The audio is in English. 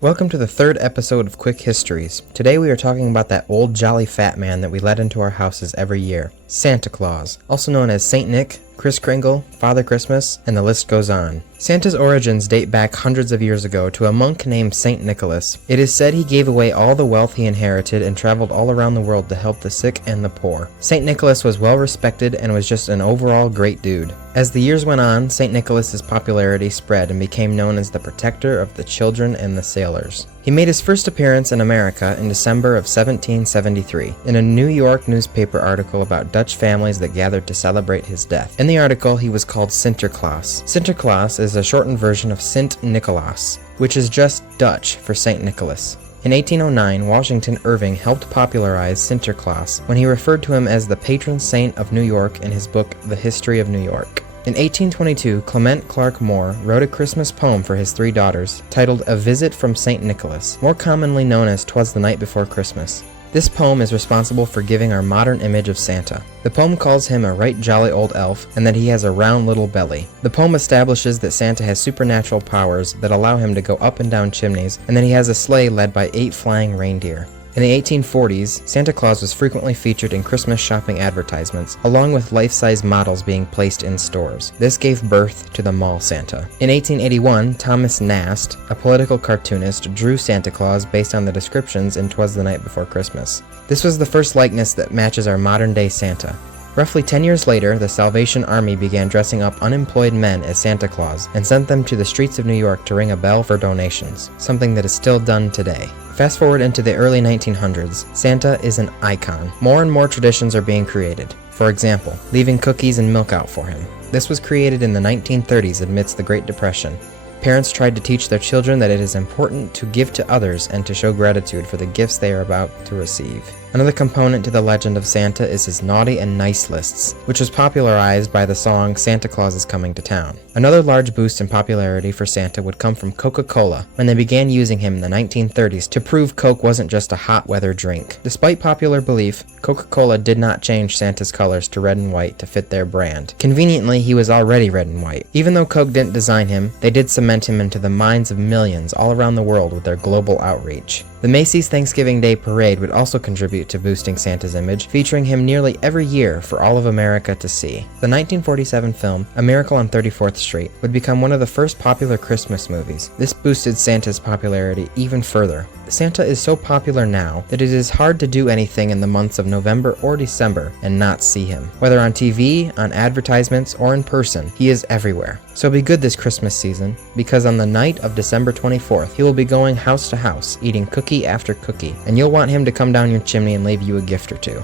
Welcome to the third episode of Quick Histories. Today we are talking about that old jolly fat man that we let into our houses every year, Santa Claus, also known as Saint Nick, Kris Kringle, Father Christmas, and the list goes on. Santa's origins date back hundreds of years ago to a monk named Saint Nicholas. It is said he gave away all the wealth he inherited and traveled all around the world to help the sick and the poor. Saint Nicholas was well respected and was just an overall great dude. As the years went on, Saint Nicholas's popularity spread and became known as the protector of the children and the sailors. He made his first appearance in America in December of 1773 in a New York newspaper article about Dutch families that gathered to celebrate his death. In the article, he was called Sinterklaas. Sinterklaas is a shortened version of Sint Nicolaas, which is just Dutch for Saint Nicholas. In 1809, Washington Irving helped popularize Sinterklaas when he referred to him as the patron saint of New York in his book The History of New York. In 1822, Clement Clarke Moore wrote a Christmas poem for his three daughters, titled A Visit from St. Nicholas, more commonly known as 'Twas the Night Before Christmas. This poem is responsible for giving our modern image of Santa. The poem calls him a right jolly old elf and that he has a round little belly. The poem establishes that Santa has supernatural powers that allow him to go up and down chimneys, and that he has a sleigh led by 8 flying reindeer. In the 1840s, Santa Claus was frequently featured in Christmas shopping advertisements, along with life-size models being placed in stores. This gave birth to the Mall Santa. In 1881, Thomas Nast, a political cartoonist, drew Santa Claus based on the descriptions in 'Twas the Night Before Christmas. This was the first likeness that matches our modern-day Santa. Roughly 10 years later, the Salvation Army began dressing up unemployed men as Santa Claus and sent them to the streets of New York to ring a bell for donations, something that is still done today. Fast forward into the early 1900s, Santa is an icon. More and more traditions are being created. For example, leaving cookies and milk out for him. This was created in the 1930s amidst the Great Depression. Parents tried to teach their children that it is important to give to others and to show gratitude for the gifts they are about to receive. Another component to the legend of Santa is his naughty and nice lists, which was popularized by the song Santa Claus is Coming to Town. Another large boost in popularity for Santa would come from Coca-Cola when they began using him in the 1930s to prove Coke wasn't just a hot weather drink. Despite popular belief, Coca-Cola did not change Santa's colors to red and white to fit their brand. Conveniently, he was already red and white. Even though Coke didn't design him, they did cement him into the minds of millions all around the world with their global outreach. The Macy's Thanksgiving Day Parade would also contribute to boosting Santa's image, featuring him nearly every year for all of America to see. The 1947 film, A Miracle on 34th Street, would become one of the first popular Christmas movies. This boosted Santa's popularity even further. Santa is so popular now that it is hard to do anything in the months of November or December and not see him. Whether on TV, on advertisements, or in person, he is everywhere. So be good this Christmas season, because on the night of December 24th, he will be going house to house, eating cookie after cookie, and you'll want him to come down your chimney and leave you a gift or two.